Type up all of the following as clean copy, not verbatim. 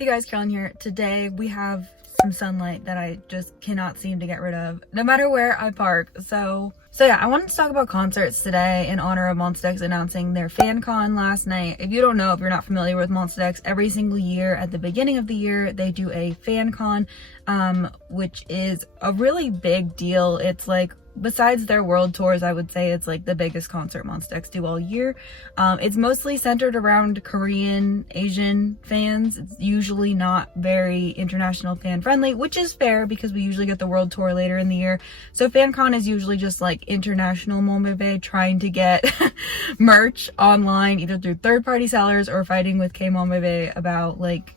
Hey guys, Carolyn here. Today we have some sunlight that I just cannot seem to get rid of, no matter where I park. So yeah, I wanted to talk about concerts today in honor of Monsta X announcing their FanCon last night. If you don't know, if you're not familiar with Monsta X, every single year at the beginning of the year, they do a FanCon, which is a really big deal. It's like, besides their world tours, I would say it's like the biggest concert Monsta X do all year. It's mostly centered around Korean, Asian fans. It's usually not very international fan friendly, which is fair because we usually get the world tour later in the year. So FanCon is usually just like international Monbebe trying to get merch online, either through third-party sellers or fighting with K-Monbebe about like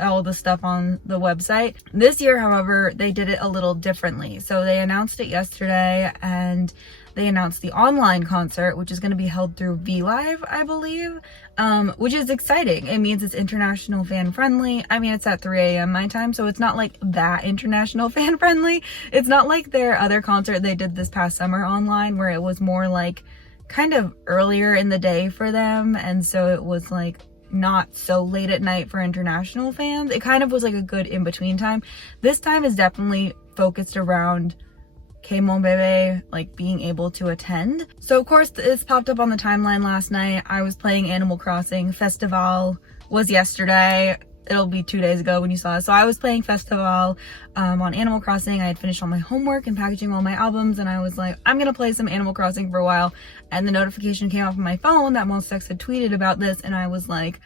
all the stuff on the website. This year, however, they did it a little differently. So they announced it yesterday, and they announced the online concert, which is going to be held through VLive, I believe, which is exciting. It means it's international fan friendly. I mean, it's at 3 a.m. my time, so it's not like that international fan friendly. It's not like their other concert they did this past summer online, where it was more like kind of earlier in the day for them, and so it was like not so late at night for international fans. It kind of was like a good in-between time. This time is definitely focused around K-Monbebe like being able to attend. So of course this popped up on the timeline last night. I was playing Animal Crossing. Festival was yesterday. It'll be 2 days ago when you saw it. So I was playing Festival on Animal Crossing. I had finished all my homework and packaging all my albums, and I was like, I'm gonna play some Animal Crossing for a while. And the notification came off on my phone that Monsta X had tweeted about this, and I was like,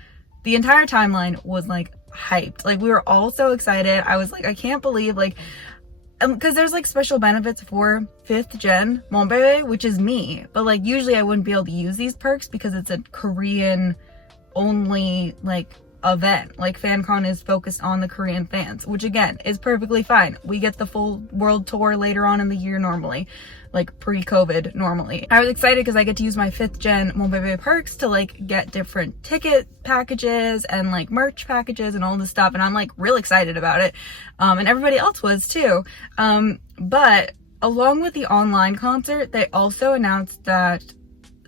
the entire timeline was like hyped. Like, we were all so excited. I was like, I can't believe, like, because there's like special benefits for 5th gen Monbebe, which is me. But like usually I wouldn't be able to use these perks because it's a Korean only like event. Like FanCon is focused on the Korean fans, which again is perfectly fine. We get the full world tour later on in the year normally, like pre-COVID normally. I was excited because I get to use my 5th gen Monbebe perks to like get different ticket packages and like merch packages and all this stuff, and I'm like real excited about it, and everybody else was too. But along with the online concert, they also announced that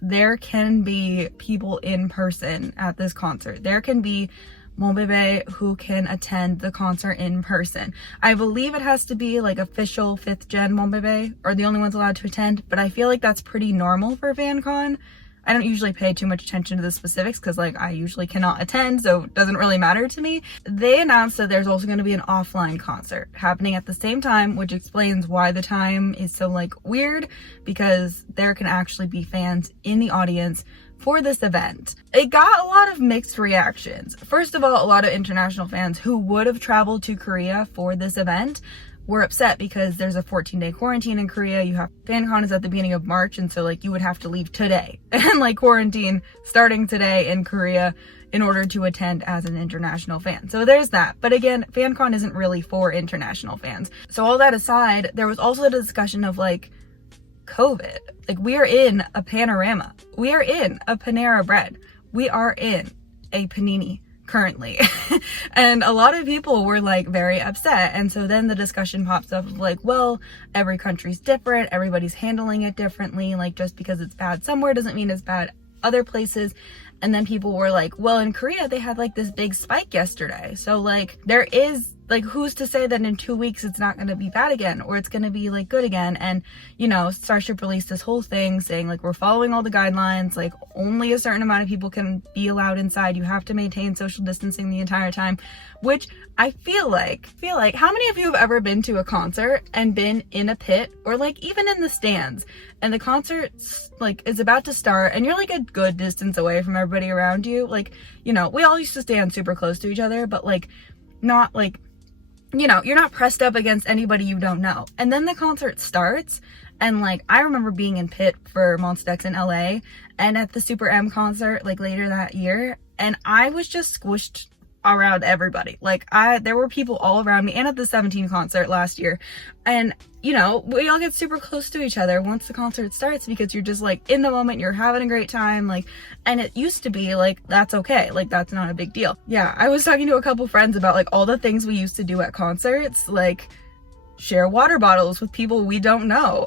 there can be people in person at this concert. There can be Monbebe who can attend the concert in person. I believe it has to be like official 5th gen Monbebe are the only ones allowed to attend, but I feel like that's pretty normal for FanCon. I don't usually pay too much attention to the specifics because like I usually cannot attend, so it doesn't really matter to me. They announced that there's also going to be an offline concert happening at the same time, which explains why the time is so like weird, because there can actually be fans in the audience for this event. It got a lot of mixed reactions. First of all, a lot of international fans who would have traveled to Korea for this event were upset because there's a 14-day quarantine in Korea. FanCon is at the beginning of March, and so like you would have to leave today and like quarantine starting today in Korea in order to attend as an international fan. So there's that. But again, FanCon isn't really for international fans. So all that aside, there was also a discussion of like COVID. Like, we are in a panorama. We are in a Panera Bread. We are in a panini currently. And a lot of people were like very upset, and so then the discussion pops up of like, well, every country's different, everybody's handling it differently, like just because it's bad somewhere doesn't mean it's bad other places. And then people were like, well, in Korea they had like this big spike yesterday, so like there is like, who's to say that in 2 weeks it's not going to be bad again, or it's going to be like good again? And you know, Starship released this whole thing saying like, we're following all the guidelines, like only a certain amount of people can be allowed inside, you have to maintain social distancing the entire time. Which I feel like how many of you have ever been to a concert and been in a pit or like even in the stands, and the concert like is about to start and you're like a good distance away from everybody around you? Like, you know, we all used to stand super close to each other, but like not like, you know, you're not pressed up against anybody you don't know. And then the concert starts, and like I remember being in pit for Monsta X in LA and at the Super M concert like later that year, and I was just squished around everybody. Like there were people all around me, and at the 17 concert last year, and you know, we all get super close to each other once the concert starts because you're just like in the moment, you're having a great time, like, and it used to be like that's okay, like that's not a big deal. Yeah, I was talking to a couple friends about like all the things we used to do at concerts, like share water bottles with people we don't know.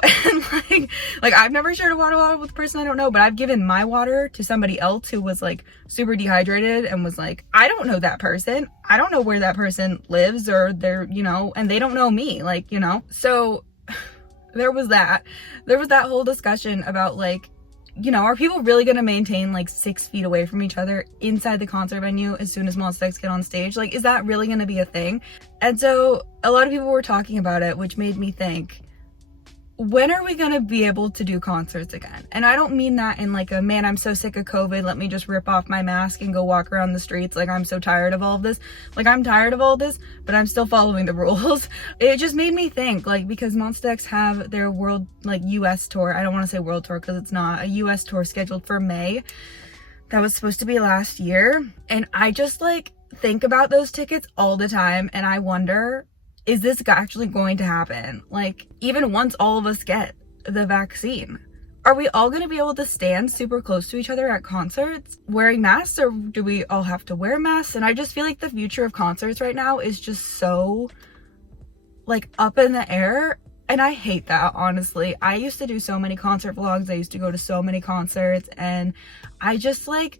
And like I've never shared a water bottle with a person I don't know, but I've given my water to somebody else who was like super dehydrated and was like, I don't know that person. I don't know where that person lives, or they're, you know, and they don't know me, like, you know. So there was that whole discussion about like, you know, are people really going to maintain like 6 feet away from each other inside the concert venue as soon as Monsta X get on stage? Like, is that really going to be a thing? And so a lot of people were talking about it, which made me think, when are we going to be able to do concerts again? And I don't mean that in like a, man, I'm so sick of COVID, let me just rip off my mask and go walk around the streets. Like, I'm so tired of all of this. Like, I'm tired of all this, but I'm still following the rules. It just made me think, like, because Monsta X have their world, like, US tour. I don't want to say world tour because it's not. A US tour scheduled for May. That was supposed to be last year. And I just, like, think about those tickets all the time, and I wonder, is this actually going to happen? Like, even once all of us get the vaccine, are we all going to be able to stand super close to each other at concerts wearing masks, or do we all have to wear masks? And I just feel like the future of concerts right now is just so like up in the air, and I hate that, honestly. I used to do so many concert vlogs, I used to go to so many concerts, and I just like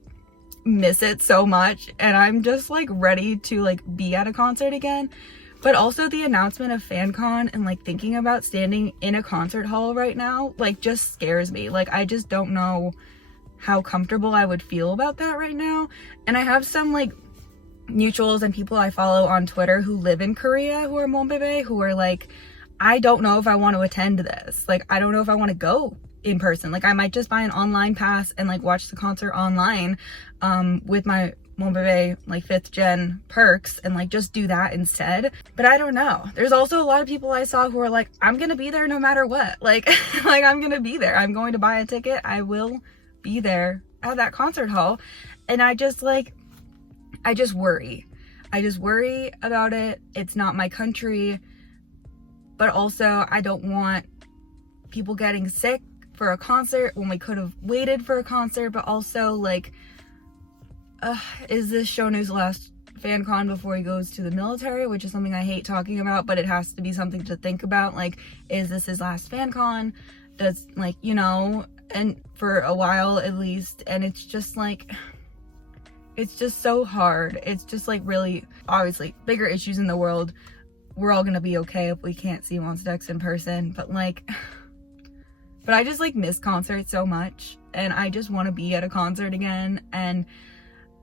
miss it so much, and I'm just like ready to like be at a concert again. But also the announcement of FanCon and like thinking about standing in a concert hall right now, like, just scares me. Like, I just don't know how comfortable I would feel about that right now. And I have some like mutuals and people I follow on Twitter who live in Korea who are Monbebe, who are like, I don't know if I want to attend this. Like, I don't know if I want to go in person. Like, I might just buy an online pass and like watch the concert online with my Monbebe like 5th gen perks and like just do that instead. But I don't know. There's also a lot of people I saw who are like, I'm gonna be there no matter what. Like like I'm gonna be there. I'm going to buy a ticket. I will be there at that concert hall. And I just worry. I just worry about it. It's not my country. But also I don't want people getting sick for a concert when we could have waited for a concert. But also, like, is this Shonu's last FanCon before he goes to the military, which is something I hate talking about, but it has to be something to think about. Like, is this his last FanCon? Does, like, you know, and for a while at least. And it's just like, it's just so hard. It's just like, really, obviously bigger issues in the world. We're all gonna be okay if we can't see Monsta X in person, but like, but I just like miss concerts so much, and I just want to be at a concert again. And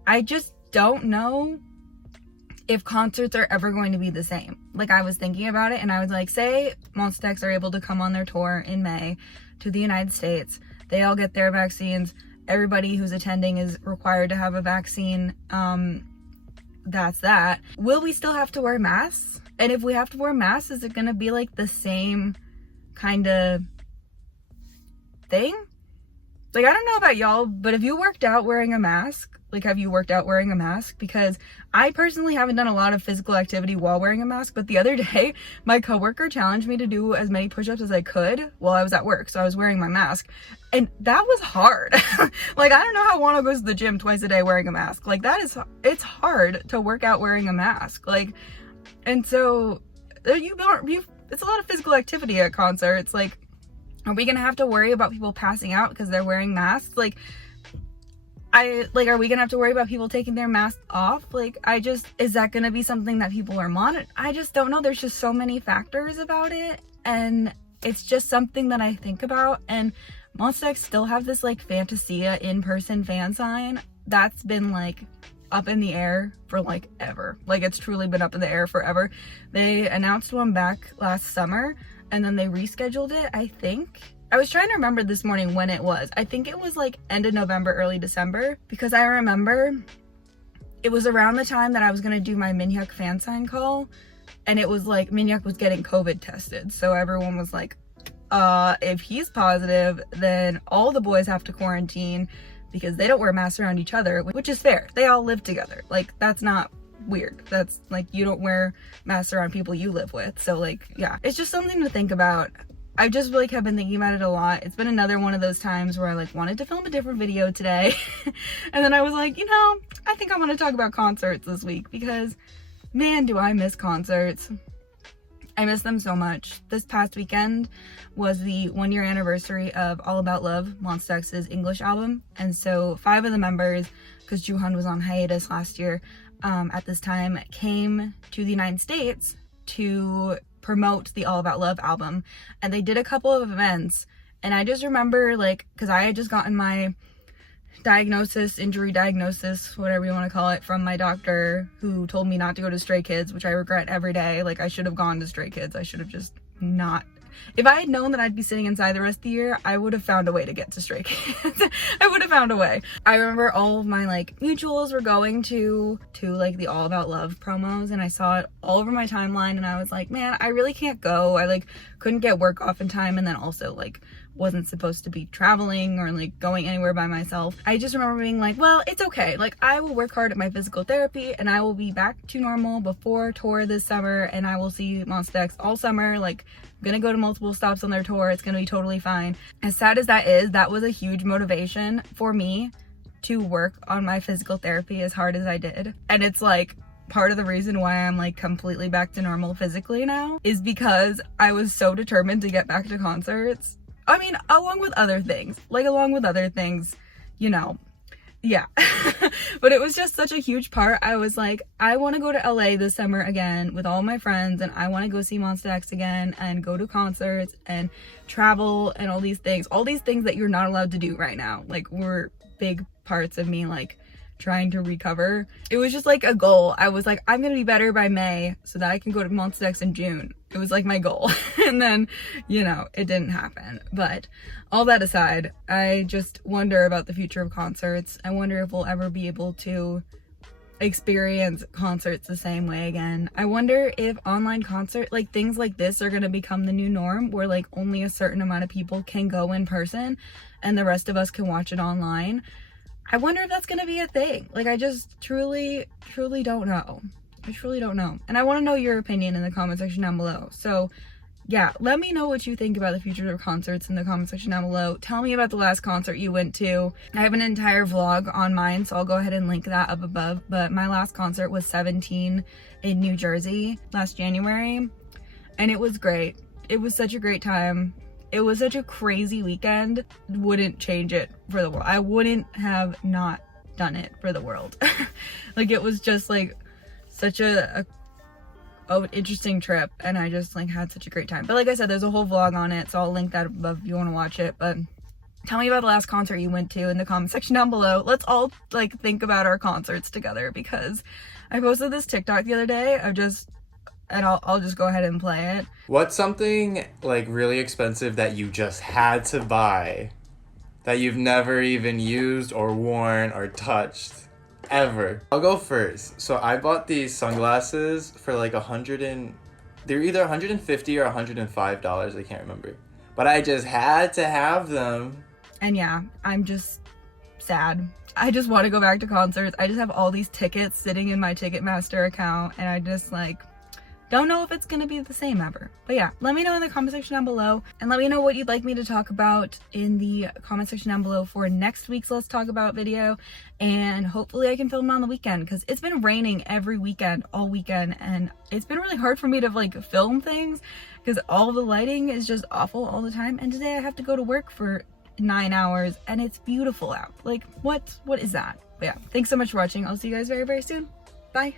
I just don't know if concerts are ever going to be the same. Like, I was thinking about it, and I was like, say Monsta X are able to come on their tour in May to the United States. They all get their vaccines. Everybody who's attending is required to have a vaccine. That's that. Will we still have to wear masks? And if we have to wear masks, is it going to be like the same kind of thing? Like, I don't know about y'all, but have you worked out wearing a mask? Like, have you worked out wearing a mask? Because I personally haven't done a lot of physical activity while wearing a mask, but the other day, my coworker challenged me to do as many push-ups as I could while I was at work, so I was wearing my mask, and that was hard. Like, I don't know how Wano goes to the gym twice a day wearing a mask. Like, it's hard to work out wearing a mask. Like, and so, it's a lot of physical activity at concerts. Like, are we gonna have to worry about people passing out because they're wearing masks? Like, are we gonna have to worry about people taking their masks off? Like, is that gonna be something that people are monitoring? I just don't know. There's just so many factors about it, and it's just something that I think about. And Monsta X still have this like Fantasia in-person fan sign that's been like up in the air for like ever. Like, it's truly been up in the air forever. They announced one back last summer, and then they rescheduled it, I think. I was trying to remember this morning when it was. I think it was like end of November, early December, because I remember it was around the time that I was gonna do my Minhyuk fan sign call, and it was like Minhyuk was getting COVID tested. So everyone was like, if he's positive, then all the boys have to quarantine because they don't wear masks around each other, which is fair. They all live together. Like, that's not weird. That's like, you don't wear masks around people you live with. So like, yeah, it's just something to think about. I just like have been thinking about it a lot. It's been another one of those times where I like wanted to film a different video today. And then I was like, you know, I think I want to talk about concerts this week because, man, do I miss concerts. I miss them so much. This past weekend was the 1-year anniversary of All About Love, Monsta X's English album. And so 5 of the members, because Jooheon was on hiatus last year at this time, came to the United States to promote the All About Love album. And they did a couple of events. And I just remember, like, because I had just gotten my injury diagnosis, whatever you want to call it, from my doctor, who told me not to go to Stray Kids, which I regret every day. Like, I should have gone to Stray Kids. I should have just not. If I had known that I'd be sitting inside the rest of the year, I would have found a way to get to Stray Kids. I would have found a way. I remember all of my, like, mutuals were going to like the All About Love promos, and I saw it all over my timeline, and I was like, man, I really can't go. I, like, couldn't get work off in time, and then also, like, wasn't supposed to be traveling or, like, going anywhere by myself. I just remember being like, well, it's okay. Like, I will work hard at my physical therapy, and I will be back to normal before tour this summer, and I will see Monsta X all summer. Like, I'm gonna go to multiple stops on their tour. It's gonna be totally fine. As sad as that is, that was a huge motivation for me to work on my physical therapy as hard as I did. And it's like, part of the reason why I'm, like, completely back to normal physically now is because I was so determined to get back to concerts. I mean, along with other things, you know, yeah. But it was just such a huge part. I was like, I want to go to LA this summer again with all my friends, and I want to go see Monsta X again and go to concerts and travel and all these things that you're not allowed to do right now. Like, were big parts of me, like, trying to recover. It was just like a goal. I was like, I'm gonna be better by May so that I can go to Monsta X in June. It was like my goal. And then, you know, it didn't happen. But all that aside, I just wonder about the future of concerts. I wonder if we'll ever be able to experience concerts the same way again. I wonder if online concert, like, things like this are gonna become the new norm, where, like, only a certain amount of people can go in person and the rest of us can watch it online. I wonder if that's gonna be a thing. Like, I just truly don't know. I truly don't know. And I want to know your opinion in the comment section down below. So yeah, let me know what you think about the future of concerts in the comment section down below. Tell me about the last concert you went to. I have an entire vlog on mine, so I'll go ahead and link that up above. But my last concert was 17 in New Jersey last January, and it was great. It was such a great time. It was such a crazy weekend. Wouldn't change it for the world. I wouldn't have not done it for the world. Like, it was just, like, such an interesting trip, and I just, like, had such a great time. But like I said, there's a whole vlog on it, so I'll link that above if you want to watch it. But tell me about the last concert you went to in the comment section down below. Let's all, like, think about our concerts together, because I posted this TikTok the other day of just, and I'll just go ahead and play it. What's something, like, really expensive that you just had to buy that you've never even used or worn or touched ever? I'll go first. So I bought these sunglasses for like they're either $150 or $105, I can't remember. But I just had to have them. And yeah, I'm just sad. I just want to go back to concerts. I just have all these tickets sitting in my Ticketmaster account, and I just, like, don't know if it's gonna be the same ever. But yeah, let me know in the comment section down below, and let me know what you'd like me to talk about in the comment section down below for next week's Let's Talk About video. And hopefully I can film on the weekend, because it's been raining every weekend, all weekend, and it's been really hard for me to, like, film things because all the lighting is just awful all the time. And today I have to go to work for 9 hours, and it's beautiful out. Like, what is that? But yeah, thanks so much for watching. I'll see you guys very, very soon. Bye.